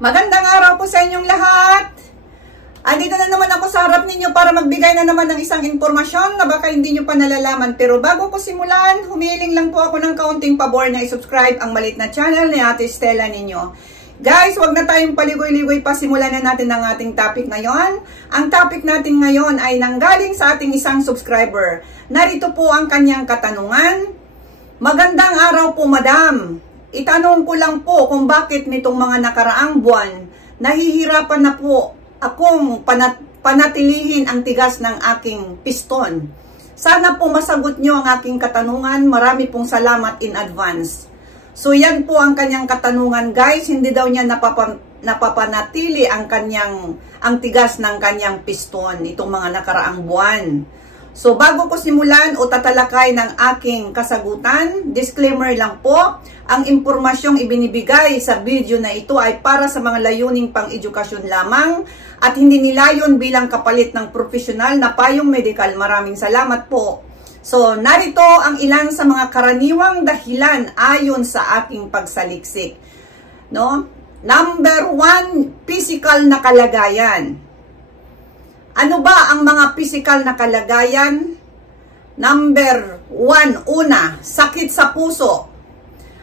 Magandang araw po sa inyong lahat. Andito na naman ako sa harap ninyo para magbigay na naman ng isang impormasyon na baka hindi nyo pa nalalaman. Pero bago ko simulan, humiling lang po ako ng kaunting pabor na i-subscribe ang maliit na channel ni Ate Stella ninyo. Guys, wag na tayong paligoy-ligoy pa, simulan na natin ang ating topic ngayon. Ang topic natin ngayon ay nanggaling sa ating isang subscriber. Narito po ang kanyang katanungan. Magandang araw po, madam. Itanong ko lang po kung bakit nitong mga nakaraang buwan, nahihirapan na po akong panatilihin ang tigas ng aking piston. Sana po masagot nyo ang aking katanungan. Marami pong salamat in advance. So yan po ang kanyang katanungan, guys. Hindi daw niya napapanatili ang tigas ng kanyang piston itong mga nakaraang buwan. So bago ko simulan o tatalakay ng aking kasagutan, disclaimer lang po, ang impormasyong ibinibigay sa video na ito ay para sa mga layuning pang-edukasyon lamang at hindi nilayon bilang kapalit ng profesional na payong medikal. Maraming salamat po. So narito ang ilan sa mga karaniwang dahilan ayon sa aking pagsaliksik. No? Number 1, physical na kalagayan. Ano ba ang mga physical na kalagayan? Number 1, una, sakit sa puso.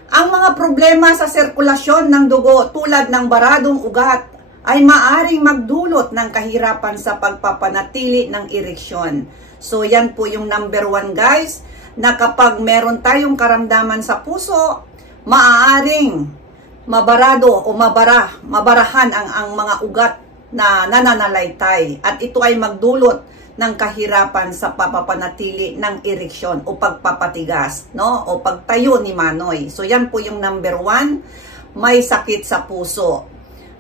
Ang mga problema sa sirkulasyon ng dugo tulad ng baradong ugat ay maaring magdulot ng kahirapan sa pagpapanatili ng ereksyon. So yan po yung number 1, guys, na kapag meron tayong karamdaman sa puso, maaaring mabarado o mabarahan ang mga ugat na nananalaytay at ito ay magdulot ng kahirapan sa papapanatili ng ereksyon o pagpapatigas, no? O pagtayo ni Manoy. So yan po yung number 1, may sakit sa puso.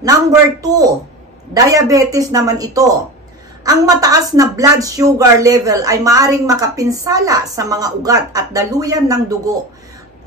Number 2, diabetes naman ito. Ang mataas na blood sugar level ay maaring makapinsala sa mga ugat at daluyan ng dugo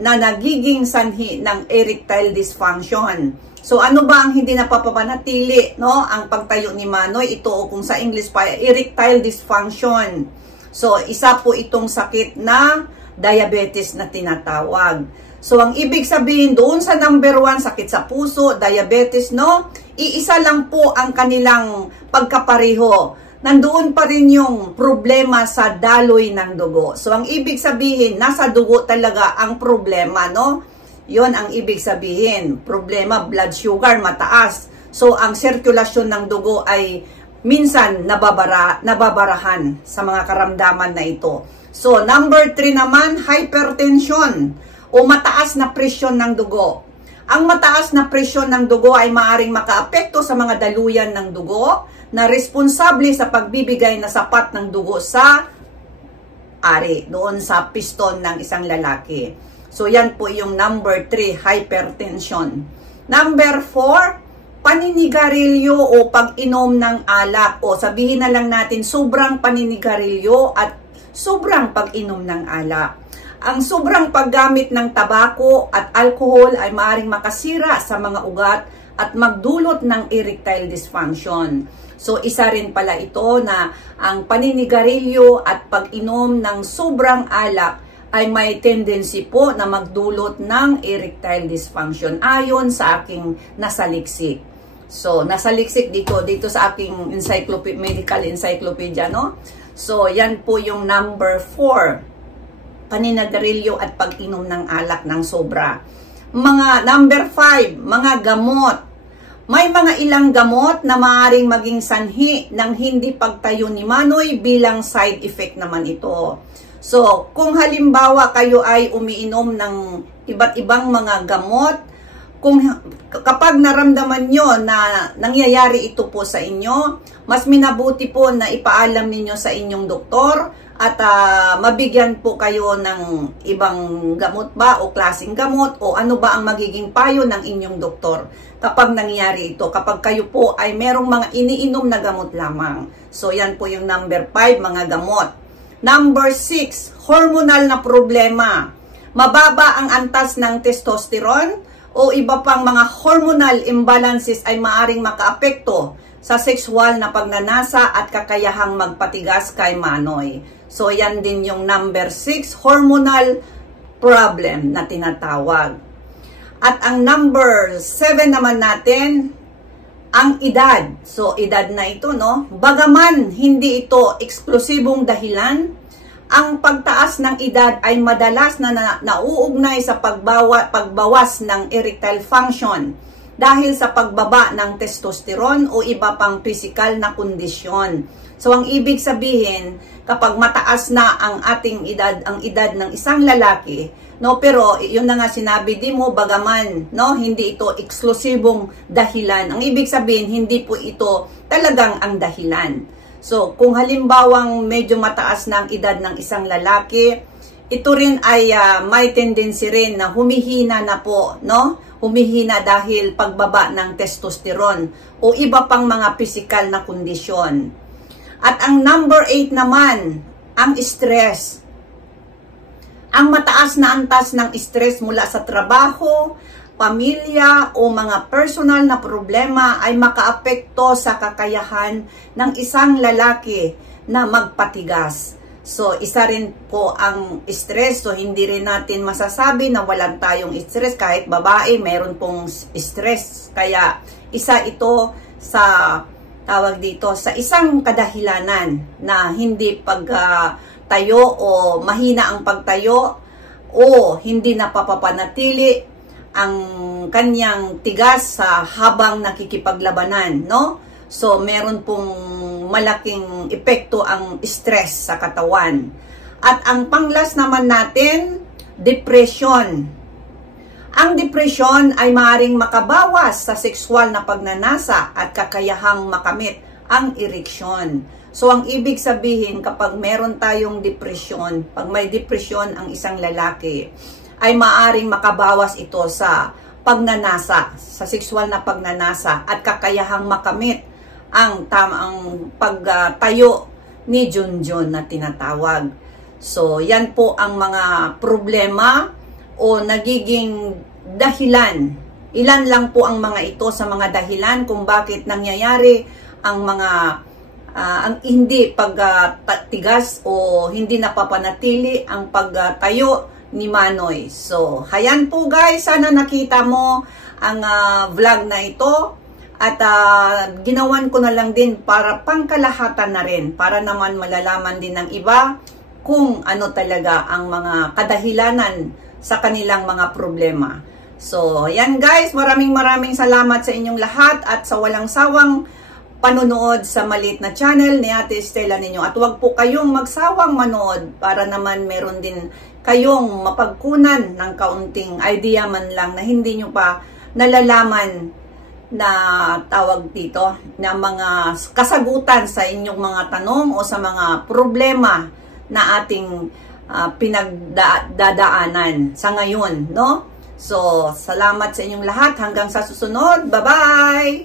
na nagiging sanhi ng erectile dysfunction. So ano ba ang hindi napapanatili, no? Ang pagtayo ni Manoy, ito o kung sa English pa, erectile dysfunction. So isa po itong sakit na diabetes na tinatawag. So ang ibig sabihin doon sa number 1, sakit sa puso, diabetes, no? Iisa lang po ang kanilang pagkapareho. Nandoon pa rin yung problema sa daloy ng dugo. So ang ibig sabihin, nasa dugo talaga ang problema, no? Yon ang ibig sabihin. Problema, blood sugar mataas. So ang sirkulasyon ng dugo ay minsan nababarahan sa mga karamdaman na ito. So number 3 naman, hypertension o mataas na presyon ng dugo. Ang mataas na presyon ng dugo ay maaaring makaapekto sa mga daluyan ng dugo na responsable sa pagbibigay na sapat ng dugo sa doon sa piston ng isang lalaki. So yan po yung number 3, hypertension. Number 4, paninigarilyo o pag-inom ng alak. O sabihin na lang natin sobrang paninigarilyo at sobrang pag-inom ng alak. Ang sobrang paggamit ng tabako at alcohol ay maaaring makasira sa mga ugat at magdulot ng erectile dysfunction. So isa rin pala ito na ang paninigarilyo at pag-inom ng sobrang alak ay may tendency po na magdulot ng erectile dysfunction ayon sa aking nasaliksik. So nasaliksik dito sa aking medical encyclopedia, no? So yan po yung number 4, paninigarilyo at pag-inom ng alak ng sobra. Number 5, mga gamot. May mga ilang gamot na maaaring maging sanhi ng hindi pagtayo ni Manoy bilang side effect naman ito. So, kung halimbawa kayo ay umiinom ng iba't ibang mga gamot, kapag naramdaman nyo na nangyayari ito po sa inyo, mas minabuti po na ipaalam ninyo sa inyong doktor at mabigyan po kayo ng ibang gamot ba o klaseng gamot o ano ba ang magiging payo ng inyong doktor kapag nangyayari ito, kapag kayo po ay merong mga iniinom na gamot lamang. So, yan po yung number 5, mga gamot. Number 6, hormonal na problema. Mababa ang antas ng testosterone o iba pang mga hormonal imbalances ay maaring makaapekto sa sexual na pagnanasa at kakayahang magpatigas kay Manoy. So yan din yung number 6, hormonal problem na tinatawag. At ang number 7 naman natin, ang edad. So, edad na ito, no? Bagaman hindi ito eksklusibong dahilan, ang pagtaas ng edad ay madalas na nauugnay sa pagbawas ng erectile function dahil sa pagbaba ng testosterone o iba pang physical na kondisyon. So, ang ibig sabihin, kapag mataas na ang ating edad, ang edad ng isang lalaki, no, pero yun na nga sinabi din mo, bagaman, no, hindi ito eksklusibong dahilan. Ang ibig sabihin, hindi po ito talagang ang dahilan. So, kung halimbawang medyo mataas na ang edad ng isang lalaki, ito rin ay may tendency rin na humihina na po, no? Humihina dahil pagbaba ng testosterone o iba pang mga physical na kondisyon. At ang number 8 naman, ang stress. Ang mataas na antas ng stress mula sa trabaho, pamilya o mga personal na problema ay makaapekto sa kakayahan ng isang lalaki na magpatigas. So, isa rin po ang stress. So, hindi rin natin masasabi na walang tayong stress. Kahit babae, meron pong stress. Kaya, isa ito sa tawag dito, sa isang kadahilanan na hindi tayo o mahina ang pagtayo o hindi napapapanatili ang kanyang tigas sa habang nakikipaglabanan, no? So, meron pong malaking epekto ang stress sa katawan. At ang panglas naman natin, depression. Ang depression ay maaaring makabawas sa sexual na pagnanasa at kakayahang makamit ang ereksyon. So, ang ibig sabihin, kapag meron tayong depression, pag may depression ang isang lalaki, ay maaring makabawas ito sa pagnanasa, sa sexual na pagnanasa, at kakayahang makamit ang tamang pagtayo ni Junjun na tinatawag. So, yan po ang mga problema o nagiging dahilan. Ilan lang po ang mga ito sa mga dahilan kung bakit nangyayari ang mga ang hindi pagtigas o hindi napapanatili ang pagtayo ni Manoy. So, hayan po guys, sana nakita mo ang vlog na ito at ginawan ko na lang din para pangkalahatan na rin, para naman malalaman din ng iba kung ano talaga ang mga kadahilanan sa kanilang mga problema. So, yan guys, maraming salamat sa inyong lahat at sa walang sawang panonood sa maliit na channel ni Ate Estela ninyo. At huwag po kayong magsawang manood para naman meron din kayong mapagkunan ng kaunting idea man lang na hindi nyo pa nalalaman na tawag dito, na mga kasagutan sa inyong mga tanong o sa mga problema na ating pinagdadaanan sa ngayon, no? So, salamat sa inyong lahat. Hanggang sa susunod. Bye-bye!